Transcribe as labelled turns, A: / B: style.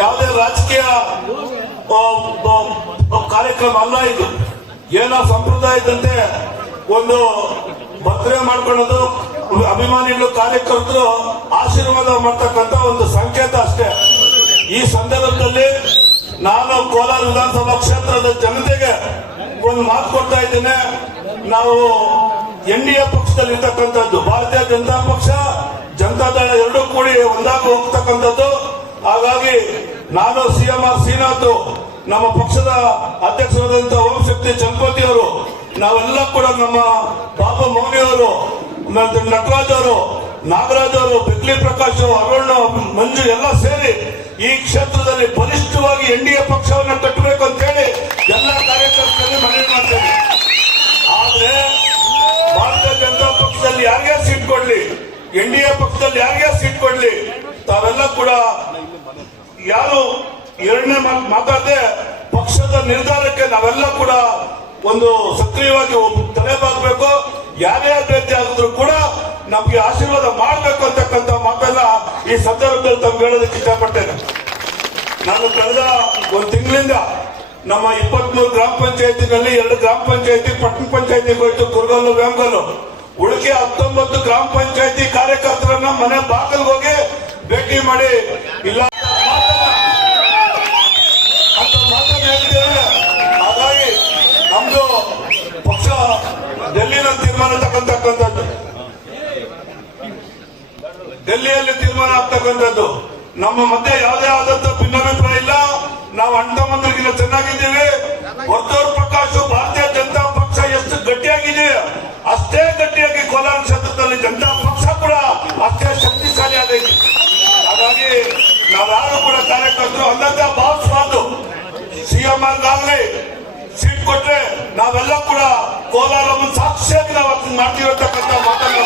A: ಯಾವುದೇ ರಾಜಕೀಯ ಕಾರ್ಯಕ್ರಮ ಅಲ್ಲ ಇದು. ಏನೋ ಸಂಪ್ರದಾಯದಂತೆ ಒಂದು ಭದ್ರೆ ಮಾಡ್ಕೊಳ್ಳೋದು, ಅಭಿಮಾನಿಗಳು ಕಾರ್ಯಕರ್ತರು ಆಶೀರ್ವಾದ ಮಾಡ್ತಕ್ಕಂತ ಒಂದು ಸಂಕೇತ ಅಷ್ಟೇ. ಈ ಸಂದರ್ಭದಲ್ಲಿ ನಾನು ಕೋಲಾರ ವಿಧಾನಸಭಾ ಕ್ಷೇತ್ರದ ಜನತೆಗೆ ಒಂದು ಮಾತು ಕೊಡ್ತಾ ಇದ್ದೇನೆ. ನಾವು ಎನ್ ಡಿ ಎ ಪಕ್ಷದಲ್ಲಿ ಭಾರತೀಯ ಜನತಾ ಪಕ್ಷ ಜನತಾದಳ ಎರಡೂ ಕೂಡಿ ಒಂದಾಗಿ ಹೋಗ್ತಕ್ಕಂಥದ್ದು. ಹಾಗಾಗಿ ನಾನು ಸಿಎಂ ಆರ್ ಶ್ರೀನಾಥ್, ನಮ್ಮ ಪಕ್ಷದ ಅಧ್ಯಕ್ಷರಾದಂತಹ ಓಂ ಶಕ್ತಿ ಚಂಪತಿ ಅವರು, ನಾವೆಲ್ಲ ಕೂಡ ನಮ್ಮ ಪಾಪ ಮೌನಿ ಅವರು, ಮತ್ತೆ ನಟರಾಜ್ ಅವರು, ನಾಗರಾಜ್ ಅವರು, ಬಿಕ್ಲಿ ಪ್ರಕಾಶ್ ಅರುಣ್ ಮಂಜು ಎಲ್ಲ ಸೇರಿ ಈ ಕ್ಷೇತ್ರದಲ್ಲಿ ಬಲಿಷ್ಠವಾಗಿ ಎನ್ ಡಿ ಎ ಪಕ್ಷವನ್ನು ಕಟ್ಟಬೇಕು ಅಂತ ಹೇಳಿ ಎಲ್ಲ ಕಾರ್ಯಕರ್ತರಲ್ಲಿ ಮನವಿ ಮಾಡ್ತೇನೆ. ಆದ್ರೆ ಭಾರತೀಯ ಜನತಾ ಪಕ್ಷದಲ್ಲಿ ಯಾರಿಗೆ ಸೀಟ್ ಕೊಡ್ಲಿ? ಎನ್ ಡಿ ಎ ಪಕ್ಷದಲ್ಲಿ ಯಾರಿಗೆ ಸೀಟ್ ಕೊಡ್ಲಿ? ತಾವೆಲ್ಲ ಕೂಡ ಯಾರು ಎರಡನೇ ಮಾತು ಮಾತಾಡದೆ, ಪಕ್ಷದ ನಿರ್ಧಾರಕ್ಕೆ ನಾವೆಲ್ಲ ಕೂಡ ಒಂದು ಸಕ್ರಿಯವಾಗಿ ತಲೆ ತಲೆಬಾಗಬೇಕು. ಯಾರೇ ಅಭ್ಯರ್ಥಿ ಆಗಿದ್ರು ಕೂಡ ನಮ್ಗೆ ಆಶೀರ್ವಾದ ಮಾಡಬೇಕು ಅಂತಕ್ಕಂಥ ಮಾತೆಲ್ಲ ಈ ಸಂದರ್ಭದಲ್ಲಿ ತಮ್ಗೆ ಹೇಳೋದಕ್ಕೆ ಇಷ್ಟಪಡ್ತೇನೆ. ನಾನು ಕಳೆದ ಒಂದು ತಿಂಗಳಿಂದ ನಮ್ಮ ಇಪ್ಪತ್ಮೂರು ಗ್ರಾಮ ಪಂಚಾಯತಿನಲ್ಲಿ ಎರಡು ಗ್ರಾಮ ಪಂಚಾಯತಿ, ಪಟ್ಟಣ ಪಂಚಾಯತಿ ಹೋಯ್ತು ಕುರ್ಗಲ್ಲು ವ್ಯಾಂಗಲ್ಲು ಉಳಿಕೆ ಹತ್ತೊಂಬತ್ತು ಗ್ರಾಮ ಪಂಚಾಯತಿ ಕಾರ್ಯಕರ್ತರನ್ನ ಮನೆ ಬಾಗಿಲಿಗೆ ಹೋಗಿ ಭೇಟಿ ಮಾಡಿ, ಇಲ್ಲ ಡೆಲ್ಲಿಯಲ್ಲಿ ತೀರ್ಮಾನ ಆಗ್ತಕ್ಕಂಥದ್ದು. ನಮ್ಮ ಮಧ್ಯೆ ಯಾವುದೇ ಆದಂತ ಭಿನ್ನಾಭಿಪ್ರಾಯ ಇಲ್ಲ. ನಾವು ಅಣ್ಣ ತಮ್ಮಂದ್ರಿಗಿಂತ ಚೆನ್ನಾಗಿದ್ದೀವಿ. ವರ್ತೂರ್ ಪ್ರಕಾಶ್ ಭಾರತೀಯ ಜನತಾ ಪಕ್ಷ ಎಷ್ಟು ಗಟ್ಟಿಯಾಗಿದೆ. ಅಷ್ಟೇ ಗಟ್ಟಿಯಾಗಿ ಕೋಲಾರ ಕ್ಷೇತ್ರದಲ್ಲಿ ಜನತಾ ಪಕ್ಷ ಕೂಡ ಅಷ್ಟೇ ಶಕ್ತಿಶಾಲಿ ಆಗೈತಿ. ಹಾಗಾಗಿ ನಾವ್ಯಾರು ಕೂಡ ಕಾರ್ಯಕರ್ತರು ಅಂದಂತ ಭಾವಿಸಬಾರ್ದು ಸಿಎಂ ಆಗಲಿ ಸೀಟ್ ಕೊಟ್ರೆ ನಾವೆಲ್ಲ ಕೂಡ ಕೋಲಾರವನ್ನು ಸಾಕ್ಷಿಯಾಗಿ ನಾವು ಮಾಡ್ತಿರತಕ್ಕಂಥ ಮಾಡ್ತೀವಿ